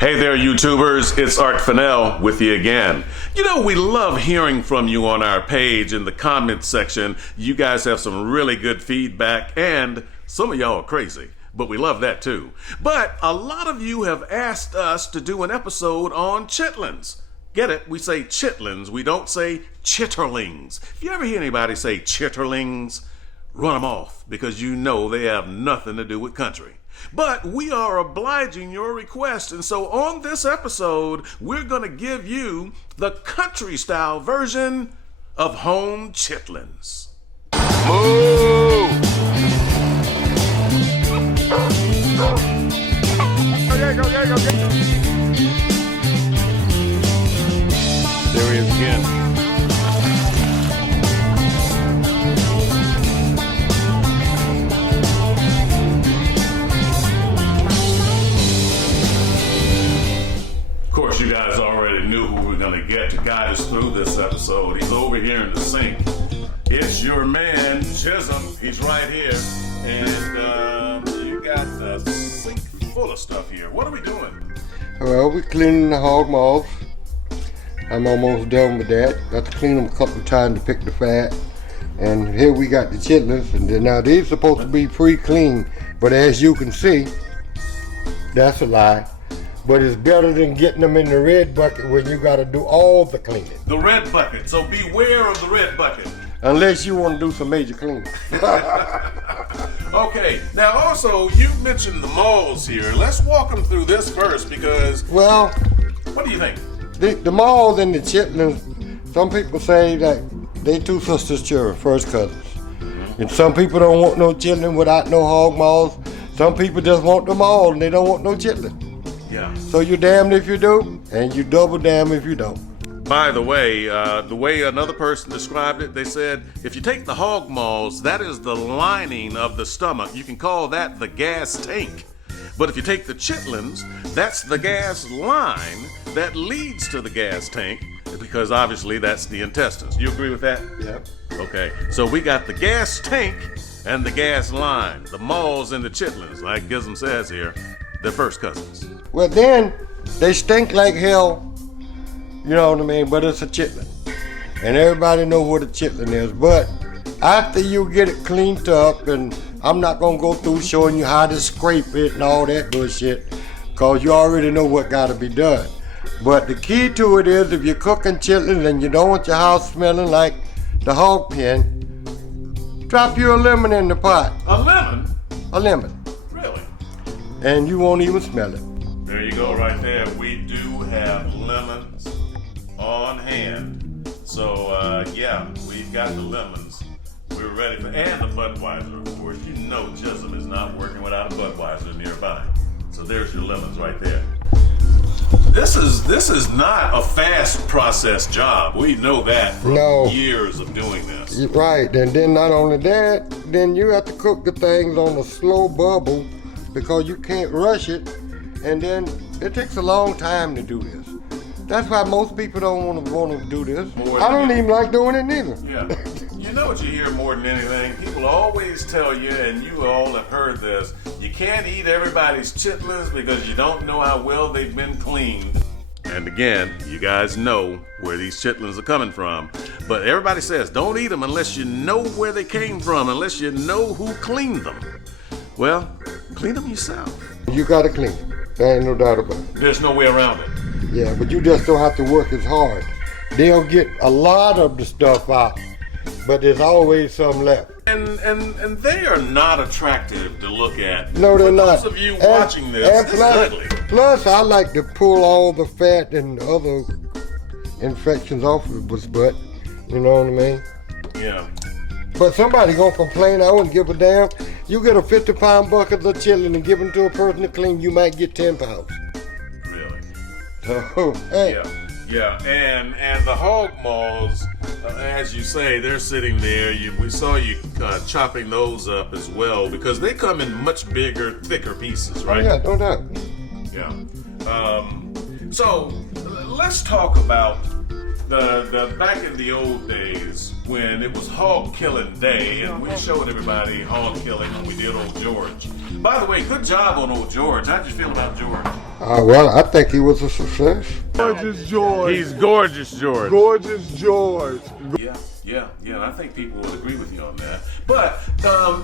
Hey there, YouTubers. It's Art Fennell with you again. You know, we love hearing from you on our page in the comments section. You guys have some really good feedback, and some of y'all are crazy, but we love that too. But a lot of you have asked us to do an episode on chitlins. Get it? We say chitlins. We don't say chitterlings. If you ever hear anybody say chitterlings, run them off, because you know they have nothing to do with country. But we are obliging your request, and so on this episode, we're going to give you the country-style version of home chitlins. Moo! There he is again. Of course, you guys already knew who we're going to get to guide us through this episode. He's over here in the sink. It's your man, Gissum. He's right here. And you got a sink full of stuff here. What are we doing? Well, we're cleaning the hog maws. I'm almost done with that. Got to clean them a couple of times to pick the fat. And here we got the chitlins. And then, now these are supposed to be pre-cleaned, but as you can see, that's a lie. But it's better than getting them in the red bucket when you got to do all the cleaning. The red bucket. So beware of the red bucket. Unless you want to do some major cleaning. Okay, now also, you mentioned the malls here. Let's walk them through this first because, Well, what do you think? the maws and the chitlins, some people say that they two sisters' children, first cousins. And some people don't want no chitlin without no hog maws. Some people just want the maws and they don't want no chitlin. Yeah. So you're damned if you do, and you double damned if you don't. By the way another person described it, they said, if you take the hog maws, that is the lining of the stomach. You can call that the gas tank. But if you take the chitlins, that's the gas line that leads to the gas tank, because obviously that's the intestines. You agree with that? Yep. Okay, so we got the gas tank and the gas line, the maws and the chitlins. Like Gissum says here, they're first cousins. Well, then they stink like hell, you know what I mean? But it's a chitlin, and everybody know what a chitlin is. But after you get it cleaned up, and I'm not gonna go through showing you how to scrape it and all that bullshit, cause you already know what gotta be done. But the key to it is, if you're cooking chitlins and you don't want your house smelling like the hog pen, drop you a lemon in the pot. A lemon? A lemon. Really? And you won't even smell it. There you go right there. We do have lemons on hand. So, yeah, we've got the lemons. We're ready for, and the Budweiser, of course. You know Gissum is not working without a Budweiser nearby. So there's your lemons right there. This is not a fast process job. We know that from years of doing this. Right, and then not only that, then you have to cook the things on a slow bubble because you can't rush it, and then it takes a long time to do this. That's why most people don't want to do this. I don't even like doing it neither. Yeah. You know what you hear more than anything? People always tell you, and you all have heard this, you can't eat everybody's chitlins because you don't know how well they've been cleaned. And again, you guys know where these chitlins are coming from. But everybody says, don't eat them unless you know where they came from, unless you know who cleaned them. Well, clean them yourself. You gotta clean it. There ain't no doubt about it. There's no way around it. Yeah, but you just don't have to work as hard. They'll get a lot of the stuff out, but there's always some left. And they are not attractive to look at. No, they're For not. those of you watching this is ugly. Plus, I like to pull all the fat and other infections off of the butt. You know what I mean? Yeah. But somebody gonna complain. I wouldn't give a damn. You get a 50-pound bucket of chitlin and give them to a person to clean, you might get 10 pounds. Really? So, hey. Yeah, and the hog maws, as you say, they're sitting there. We saw you chopping those up as well because they come in much bigger, thicker pieces, right? Oh, yeah, no doubt. Yeah. So let's talk about the back in the old days when it was hog killing day, and we showed everybody hog killing when we did Old George. By the way, good job on Old George. How'd you feel about George? Well, I think he was a success. Gorgeous George. He's gorgeous, George. Gorgeous George. Yeah, I think people would agree with you on that. But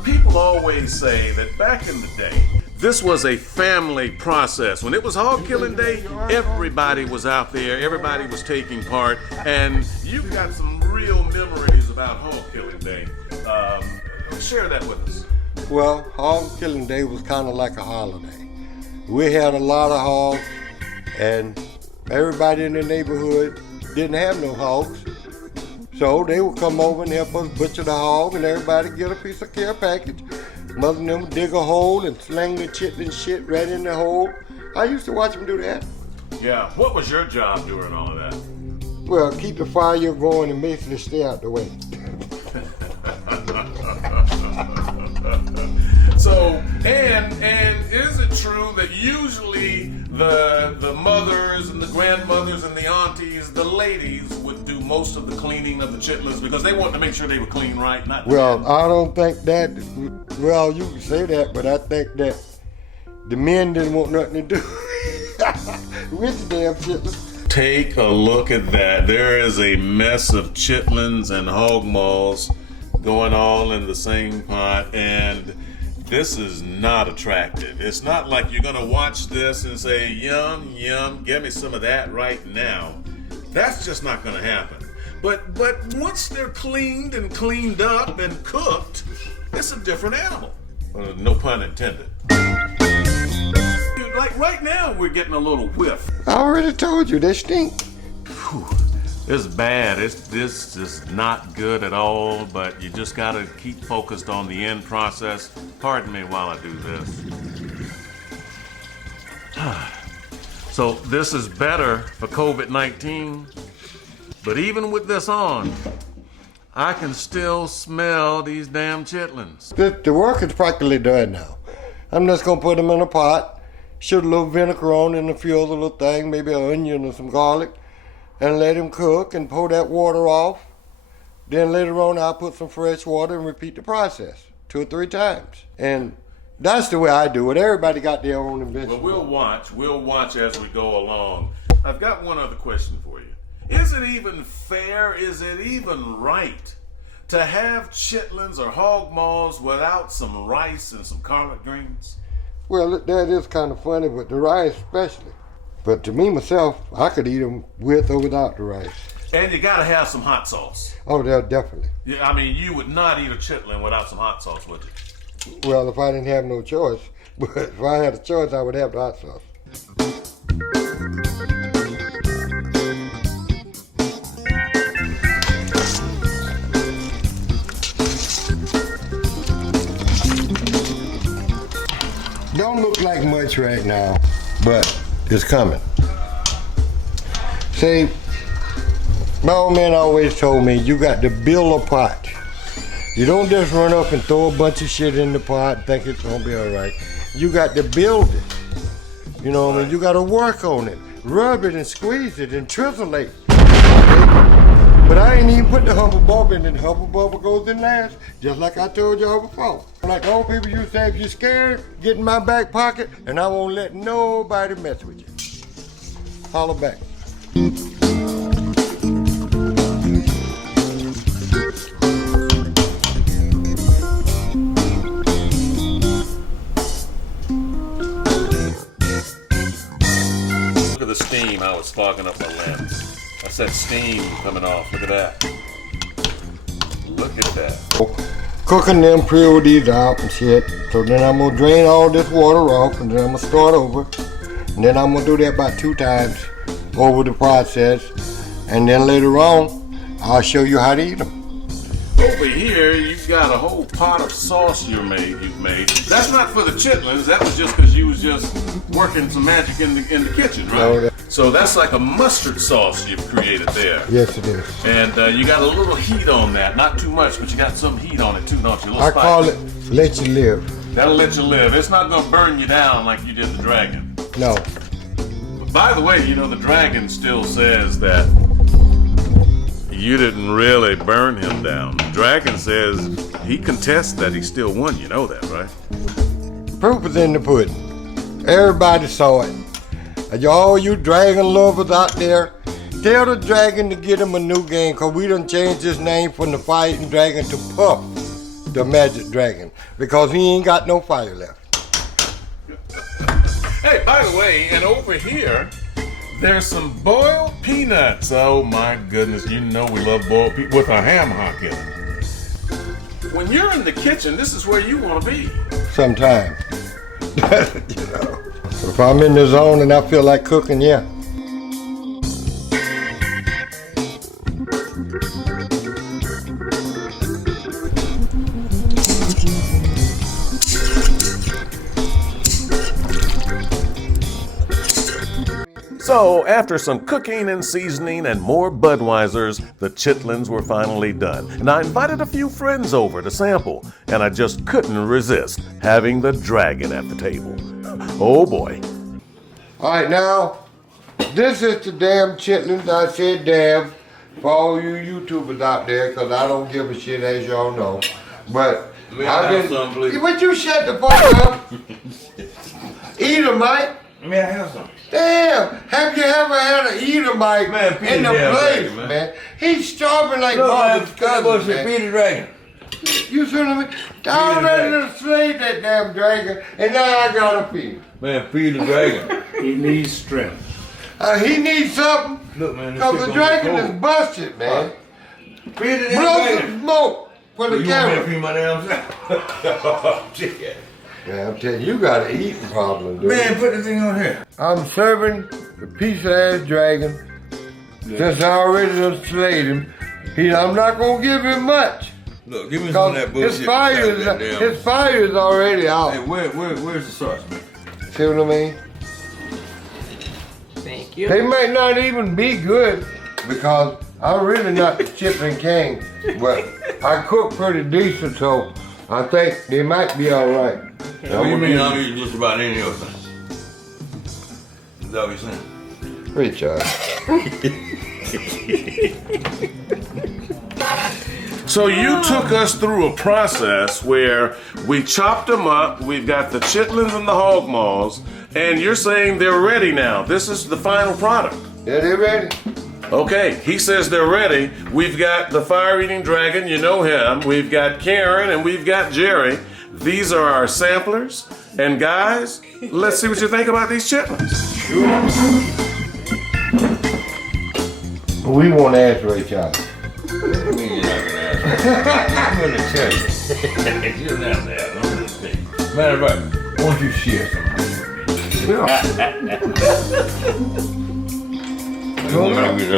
people always say that back in the day, this was a family process. When it was hog killing day, everybody was out there, everybody was taking part, and you've got some real memories about hog killing day. Share that with us. Well, hog killing day was kind of like a holiday. We had a lot of hogs, and everybody in the neighborhood didn't have no hogs. So they would come over and help us butcher the hog, and everybody get a piece of care package. Mother and them would dig a hole and sling the chitlin shit right in the hole. I used to watch them do that. Yeah, what was your job during all of that? Well, keep the fire going and basically stay out the way. So, and is it true that usually the mothers and the grandmothers and the aunties, the ladies, would do most of the cleaning of the chitlins because they wanted to make sure they were clean, right? Not Well, I don't think that, well, you can say that, but I think that the men didn't want nothing to do with the damn chitlins. Take a look at that. There is a mess of chitlins and hog maws going all in the same pot, and this is not attractive. It's not like you're gonna watch this and say, yum, yum, give me some of that right now. That's just not gonna happen. But once they're cleaned and cleaned up and cooked, it's a different animal. No pun intended. Like right now, we're getting a little whiff. I already told you, they stink. Whew. It's bad. This is not good at all, but you just gotta keep focused on the end process. Pardon me while I do this. So this is better for COVID-19, but even with this on, I can still smell these damn chitlins. The work is practically done now. I'm just gonna put them in a pot, shoot a little vinegar on and a few other little things, maybe an onion or some garlic, and let him cook and pour that water off. Then later on I'll put some fresh water and repeat the process 2 or 3 times. And that's the way I do it. Everybody got their own invention. Well, we'll watch as we go along. I've got one other question for you. Is it even fair, is it even right to have chitlins or hog maws without some rice and some collard greens? Well, that is kind of funny, but the rice especially. But to me, myself, I could eat them with or without the rice. And you gotta have some hot sauce. Oh, yeah, definitely. Yeah, I mean, you would not eat a chitlin without some hot sauce, would you? Well, if I didn't have no choice. But if I had a choice, I would have the hot sauce. Don't look like much right now, but it's coming. See, my old man always told me, you got to build a pot. You don't just run up and throw a bunch of shit in the pot and think it's gonna be all right. You got to build it. You know what I mean? You got to work on it, rub it and squeeze it and trizzle it. But I ain't even put the humble bubble in it. The humble bubble goes in last, just like I told y'all before. Like the old people used to say, if you're scared, get in my back pocket and I won't let nobody mess with you. Holler back. Look at the steam, how it's fogging up my lens. That's that steam coming off. Look at that. Look at that. Cooking them peel these out and shit. So then I'm gonna drain all this water off and then I'm gonna start over. And then I'm gonna do that about 2 times over the process. And then later on, I'll show you how to eat them. Over here, you've got a whole pot of sauce you've made. That's not for the chitlins. That was just because you was just working some magic in the kitchen, right? No, So that's like a mustard sauce you've created there. Yes, it is. And you got a little heat on that. Not too much, but you got some heat on it too, don't you? A little I spice. call it let you live. That'll let you live. It's not going to burn you down like you did the dragon. No. But by the way, you know, the dragon still says that you didn't really burn him down. The dragon says he contests that he still won. You know that, right? Proof is in the pudding. Everybody saw it. All you dragon lovers out there, tell the dragon to get him a new game, because we done changed his name from the fighting dragon to Puff, the magic dragon, because he ain't got no fire left. Hey, by the way, and over here, there's some boiled peanuts. Oh my goodness, you know we love boiled peanuts with a ham hock in it. When you're in the kitchen, this is where you want to be. Sometimes. You know. If I'm in the zone and I feel like cooking, yeah. So, after some cooking and seasoning and more Budweisers, the chitlins were finally done. And I invited a few friends over to sample, and I just couldn't resist having the dragon at the table. Oh boy. All right, now, this is the damn chitlins. I said damn for all you YouTubers out there, because I don't give a shit, as y'all know. But I've been... some, please. Would you shut the fuck up? Eat 'em, Mike. May I have some? Damn, have you ever had an Edomite in the place, dragon, man? He's starving like Look, Bob's man, cousin, man. feed the dragon. You see what I mean? I already done slayed that damn dragon, and now I gotta feed him. Man, feed the dragon. He needs strength. He needs something, Look, man, because the dragon is busted, man. Feed the Blow dragon. some smoke for the You want me to camera. feed my damn self? Shit. Yeah, I'm telling you, you got an eating problem, dude. Man, put the thing on here. I'm serving the piece of ass dragon. Since I already done slayed him, I'm not gonna give him much. Look, give me some of that bullshit. His fire is already out. Hey, where's the sauce, man? See what I mean? Thank you. They might not even be good, because I'm really not the chitlin king, but I cook pretty decent, so I think they might be all right. What do you mean I'm eating just about any other thing? Is that what you're saying? Richard. So you took us through a process where we chopped them up, we've got the chitlins and the hog maws, and you're saying they're ready now. This is the final product. Yeah, they ready? Okay, he says they're ready. We've got the fire-eating dragon, you know him. We've got Karen and we've got Jerry. These are our samplers. And guys, let's see what you think about these chitlins. We won't ask Richard. You're not gonna ask. I'm gonna tell you. You don't have to ask. I'm gonna tell you. Matter of fact, why don't you share some?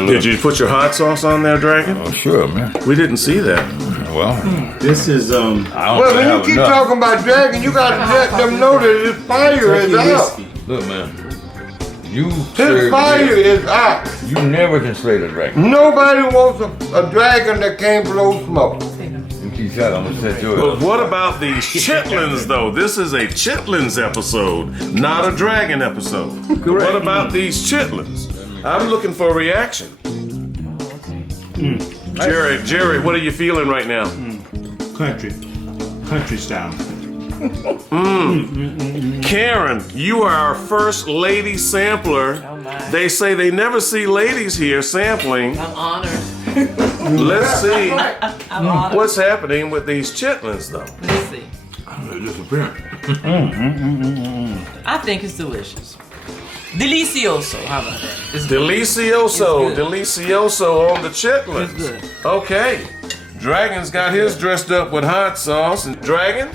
Did you put your hot sauce on there, Dragon? Oh, sure, man. We didn't see that. Well, This is I don't Well, when have you keep enough. talking about dragon, you gotta let them know that his fire is out. Look, man. You His fire is out. You never can slay the dragon. Nobody wants a dragon that can't blow smoke. You keep that, I'm gonna set yours. But what about these chitlins, though? This is a chitlins episode, not a dragon episode. What about these chitlins? I'm looking for a reaction. Jerry, what are you feeling right now? country style. Karen, you are our first lady sampler. Oh my. They say they never see ladies here sampling. I'm honored. Let's see I'm honored. what's happening with these chitlins, though. Let's see. They're disappearing. I think it's delicious. Delicioso. How about that? It's Delicioso, It's good. delicioso on the chitlins. It's good. Okay. Dragon's got his dressed up with hot sauce. And Dragon?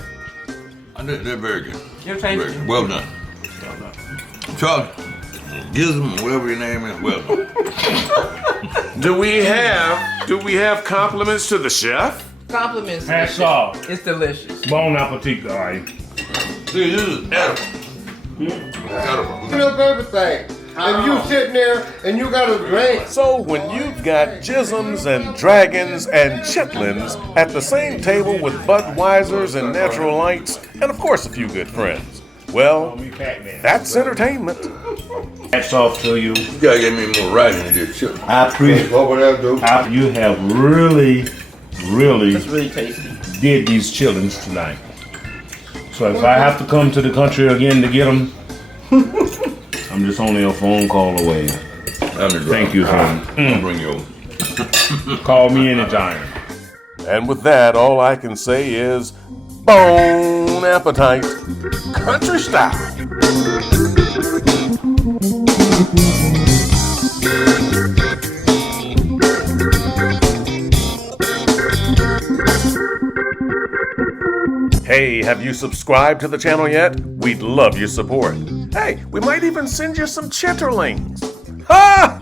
They're very good. Your Very favorite? good. Well done. Charlie, Gissum, whatever your name is, well done. Do we have compliments to the chef? Compliments. Hats off. It's delicious. Bon appetit, guys. See, this is edible. Edible. You know everything. If you sitting there and you got a drink, So when you've got Gissums and Dragons and Chitlins at the same table with Budweisers and Natural Lights, and of course a few good friends, well, that's entertainment. Hats off to you. You gotta give me more writing in this shit. I appreciate over there, dude. you have really It's really tasty. did these chillings tonight. So if I have to come to the country again to get them, I'm just only a phone call away. Thank you, son. I'll bring you over. Call me anytime. And with that, all I can say is bon appetite, country style. Hey, have you subscribed to the channel yet? We'd love your support. Hey, we might even send you some chitterlings. Ha!